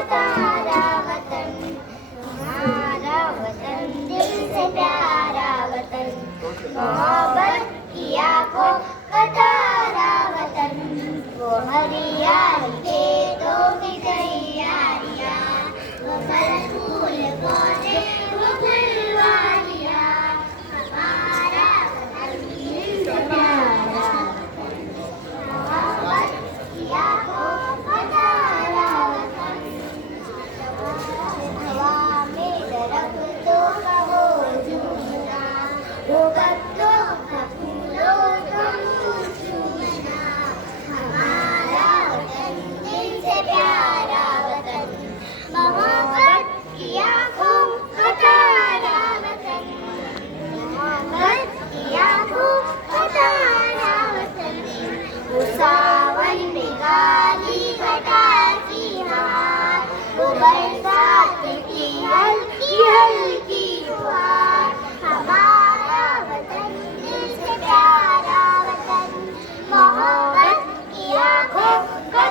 कतारा वतन, हमारा वतन दिल से प्यारा वतन, मोहब्बत की आंखों का तारा वतन, वो हरियाली खेतों की तैयारियां, वो फूल पौधे वो फुलवारियां, हमारा वतन दिल से प्यारा वतन, मोहब्बत की आंखों का तारा वतन, हवा में दरख्तों का वो झूमना, वो पत्तों का फूलों का चूमना, हमारा वतन दिल से प्यारा वतन, मोहब्बत की आंखों का तारा वतन, मोहब्बत की आंखों का तारा वतन, वो सावन में काली घटाती हवा, वो बरसात की हल्की हल्की फुहार, हमारा वतन दिल से प्यारा वतन, मोहब्बत की आंखों का